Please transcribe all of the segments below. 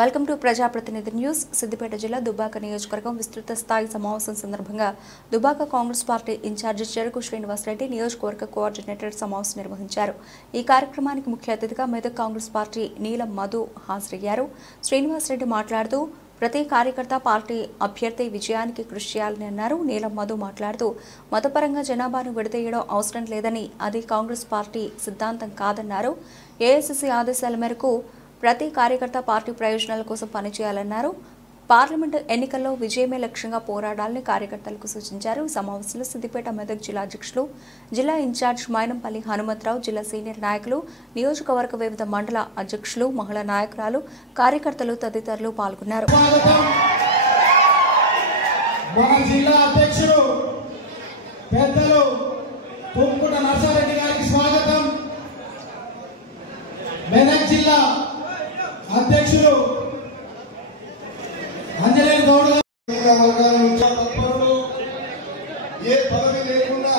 Welcome to ప్రజాప్రతినిధి news. Siddipet జిల్లా దుబ్బాక నియోజకవర్గం విస్తృత స్థాయి సమావేశం సందర్భంగా దుబ్బాక కాంగ్రెస్ పార్టీ ఇన్ఛార్జి చెరుకు శ్రీనివాస్ రెడ్డి నియోజకవర్గ కోఆర్డినేటర్ సమావేశం నిర్వహించారు. ఈ కార్యక్రమానికి ముఖ్య అతిథిగా మెదక్ కాంగ్రెస్ పార్టీ నీలం మధు హాజరయ్యారు. శ్రీనివాస్ రెడ్డి మాట్లాడుతూ ప్రతి కార్యకర్త పార్టీ అభ్యర్థి విజయానికి కృషి చేయాలని అన్నారు. నీలం మధు మాట్లాడుతూ మతపరంగా జనాభాను విడదీయడం అవసరం లేదని, అది కాంగ్రెస్ పార్టీ సిద్ధాంతం కాదన్నారు. ఏఐసీసీ ఆదేశాల మేరకు ప్రతి కార్యకర్త పార్టీ ప్రయోజనాల కోసం పనిచేయాలన్నారు. పార్లమెంటు ఎన్నికల్లో విజయమే లక్ష్యంగా పోరాడాలని కార్యకర్తలకు సూచించారు. ఈ సమావేశంలో సిద్దిపేట మెదక్ జిల్లా అధ్యక్షులు, జిల్లా ఇన్ఛార్జ్ మైనంపల్లి హనుమంతరావు, జిల్లా సీనియర్ నాయకులు, నియోజకవర్గ వివిధ మండల అధ్యక్షులు, మహిళా నాయకురాలు, కార్యకర్తలు తదితరులు పాల్గొన్నారు. అధ్యక్షులు అంజనేయులు గౌడ్ ఏ పదవి లేకుండా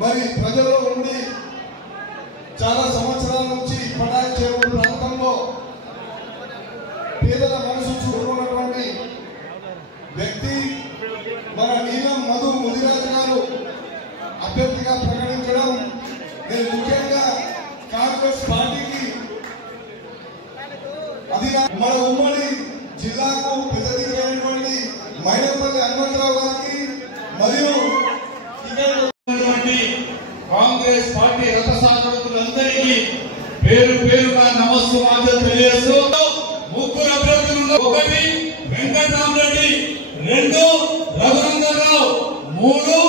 మరి ప్రజల్లో ఉండి చాలా సంవత్సరాల నుంచి పటాయి చేరుకున్న ప్రాంతంలో పేదల మనసు చూడుకున్నటువంటి వ్యక్తి మన నీలం మధు ముదిరాజు గారు అభ్యర్థిగా ప్రకటించడం నేను ముఖ్యంగా కాంగ్రెస్ పార్టీకి అది మన ఉమ్మడి జిల్లాకు పెద్దదిగినటువంటి మైనంపల్లి హనుమంతరావు గారికి మరియు కాంగ్రెస్ పార్టీ రథసారథులందరికీ పేరు పేరుగా నమస్కారం తెలియజేస్తూ ముగ్గురు అభ్యర్థులు, 1 వెంకటరామరెడ్డి, 2 రఘునందనరావు, 3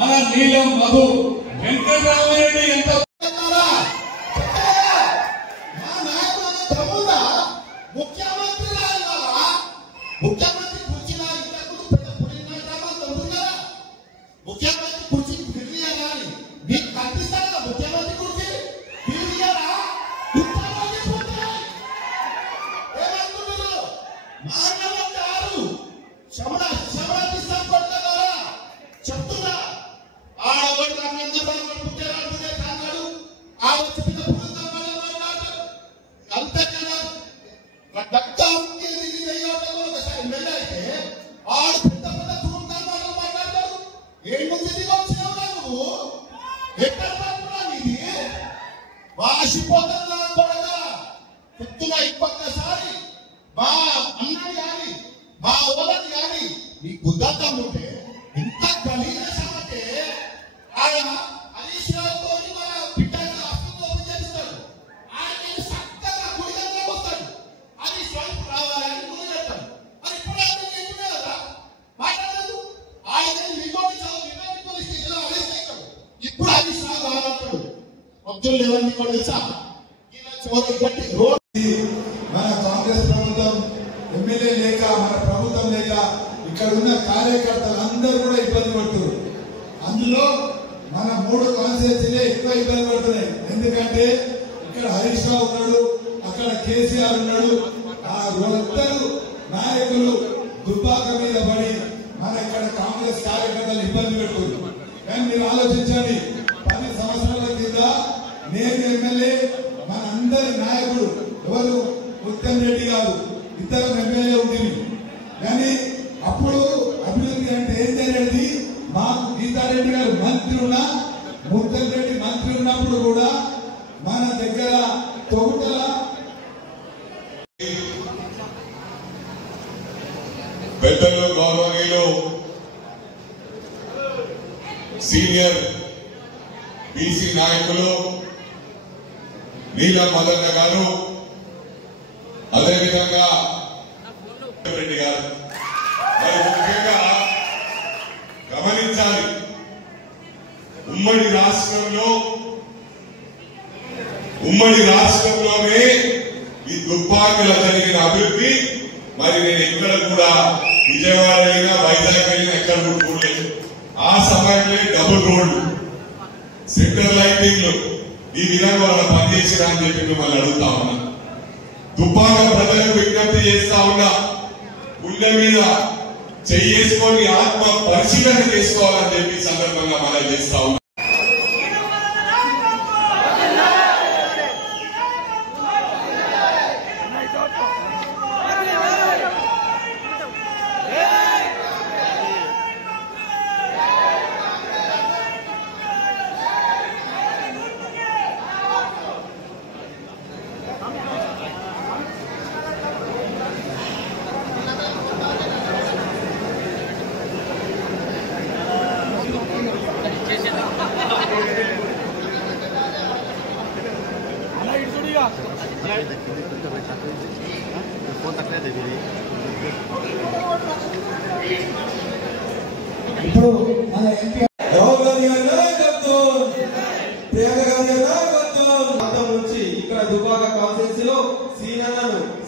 మన నీలం మధు. వెంకటరామరెడ్డి ఎంత ముఖ్యమంత్రి కుర్చీలో ఇంతకుముందు పెద్ద ముఖ్యమంత్రి కుర్చీకి తిరిగియాలని మీకు కనిపిస్తారా? ముఖ్యమంత్రి కుర్చీ తిరిగియాలా? ఏమంటున్నారు? మానవం గారు శ్రమణిస్తాం కొడుతున్నారా చెప్తున్నా. ఆడబడి పుట్టే కాదు ఆ వచ్చి అంతేకాదు వాసిపోతున్నా కూడా పుత్తుగా ఇంకొకసారి మా అన్నని కానీ మా ఓలని కానీ ఈ గుద్దాం ఉంటే ఇంత గలీన సమతే ఆయన హరీష్ రావుతో మా పిట్టని అస్తిత్వం చేస్తాడు. ఆయన చక్కగా గుడిగా వస్తాడు. అది స్వయం రావాలని గుడిగట్టాడు. మరి ఇప్పుడు ఆయన కదా మాట్లాడలేదు. ఆయన ఇప్పుడు హరీష్ రావు కావాలంటాడు. మన కాంగ్రెస్ ప్రభుత్వం ఎమ్మెల్యే లేక మన ప్రభుత్వం లేక ఇక్కడ ఉన్న కార్యకర్తలు అందరూ కూడా ఇబ్బంది పడుతున్నారు. అందులో మన 3 కాన్స్టిట్యూన్సీలే ఎక్కువ ఇబ్బంది పడుతున్నాయి. ఎందుకంటే ఇక్కడ హరీష్ రావు ఉన్నాడు, అక్కడ కేసీఆర్ ఉన్నాడు. ఆ అందరూ నాయకులు దుబ్బాక మీద పడి మన ఇక్కడ కాంగ్రెస్ కార్యకర్తలు ఇబ్బంది పెడుతున్నారు. కానీ మీరు ఆలోచించండి, 10 సంవత్సరాల కింద నేను ఎమ్మెల్యే, మన అందరి నాయకుడు ఎవరు ఉత్తమ్ రెడ్డి గారు, 2 ఎమ్మెల్యే ఉండేవి. కానీ అప్పుడు అభివృద్ధి అంటే ఏం జరిగేది? మాకు గీతారెడ్డి గారు మంత్రి ఉన్నా, ఉత్తమ్ రెడ్డి మంత్రి ఉన్నప్పుడు కూడా మన దగ్గర తొగుటల పెద్దలు, గౌరవనీయులు, సీనియర్ బీసీ నాయకులు నీలం మదన్న గారు, అదేవిధంగా రెడ్డి గారు, మరి ముఖ్యంగా గమనించాలి, ఉమ్మడి రాష్ట్రంలోనే ఈ దుబ్బాకలో జరిగిన అభివృద్ధి మరి నేను ఎక్కడ కూడా విజయవాడ వెళ్ళినా, వైజాగ్ వెళ్ళినా ఎక్కడ కూడలేదు. ఆ సమయంలో డబుల్ రోడ్లు, సెంటర్ లైటింగ్లు ఈ విధంగా వాళ్ళు పనిచేసినా అని చెప్పి మిమ్మల్ని అడుగుతా ఉన్నా. దుబ్బాక ప్రజలకు విజ్ఞప్తి చేస్తా ఉన్నా, గుండె మీద చేసుకొని ఆత్మ పరిశీలన చేసుకోవాలని చెప్పి సందర్భంగా మనం చేస్తా ఉన్నా. ఇప్పుడు మన ఎంపీ రాహుల్ గాంధీ గారి నాయకత్వం, ప్రియాంక గాంధీ గారి నాయకత్వం నుంచి ఇక్కడ దుబ్బాక కాన్స్టిట్యూన్సీ లో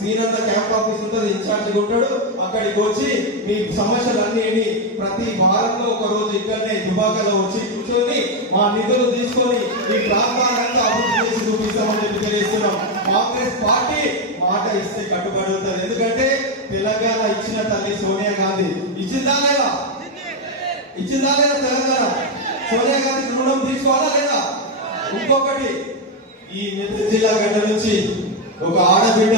సీనన్న క్యాంప్ ఆఫీస్ ఉంటుంది, ఇన్ఛార్జ్ ఉంటాడు. అక్కడికి వచ్చి మీ సమస్యలన్నీ ప్రతి వారంలో ఒక రోజు ఇక్కడనే దుబ్బాకలో వచ్చి కూర్చొని మా నిధులు తీసుకొని ఈ ప్రాంతాలంతా అభివృద్ధి చేసి చూపిస్తామని చెప్పి తెలియజేస్తున్నాం. కాంగ్రెస్ పార్టీ మాట ఇస్తే కట్టుబడి ఉంటుంది. ఎందుకంటే తెలంగాణ ఇచ్చిన తల్లి సోనియా గాంధీ ఇచ్చిందా లేదా తెలంగాణ? సోనియా గాంధీ రుణం తీసుకోవాలా లేదా? ఇంకొకటి, ఈ నెల్లూరు జిల్లా గడ్డ నుంచి ఒక ఆడబిడ్డ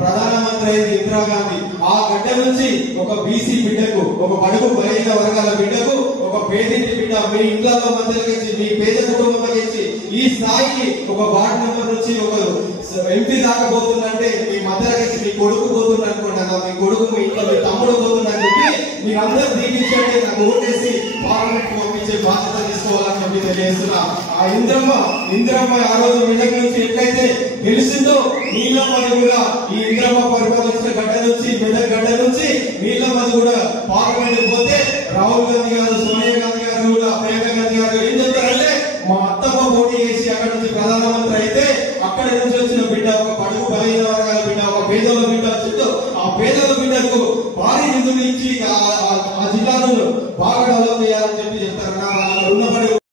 ప్రధానమంత్రి అయింది ఇందిరాగాంధీ. ఆ గడ్డ నుంచి ఒక బీసీ బిడ్డకు, ఒక బడుగు బలహీన వర్గాల బిడ్డకు, ఒక పేదింటి బిడ్డ మీ ఇంట్లో మధ్యలోకి మీ పేద కుటుంబంలోకి ఈ స్థాయికి ఒక వార్డు మెంబర్ నుంచి ఒక ఎంపీ దాకా పోతుందంటే మీ మధ్యలోకి మీ కొడుకు పోతుంది అనుకుంటా, మీ కొడుకు మీ ఇంట్లో మీ తమ్ముడు పోతుందని చెప్పి మీరందరూ దీపించండి, నాకు ఓటేసి పార్లమెంట్ పంపించే బాధ్యత తీసుకోవాలని చెప్పి తెలియజేస్తున్నా. ఆ ఇందిరమ్మ ఆ రోజు మెదక్ నుంచి ఎట్లయితే గెలిచిందో నీళ్ళమ్మది కూడా ఈ ఇందిరమ్మ పరిపాలించిన గడ్డ నుంచి మెదక్ గడ్డ నుంచి నీళ్ళమ్మది కూడా పార్లమెంట్ పోతే రాహుల్ గాంధీ గారు, సోనియా గాంధీ గారు కూడా, ప్రియాంక గాంధీ గారు ఏం చెప్తారంటే మా అత్తమ్మ పోటీ చేసి అక్కడ నుంచి ప్రధానమంత్రి అయితే అక్కడి నుంచి వచ్చిన బిడ్డ, ఒక పడుగు బలహీన వర్గాల బిడ్డ, ఒక పేదల బిడ్డ వచ్చిందో ఆ పేదల బిడ్డకు భారీ నిధులు ఇచ్చి ఆ జిల్లాను బాగా డెవలప్ చేయాలని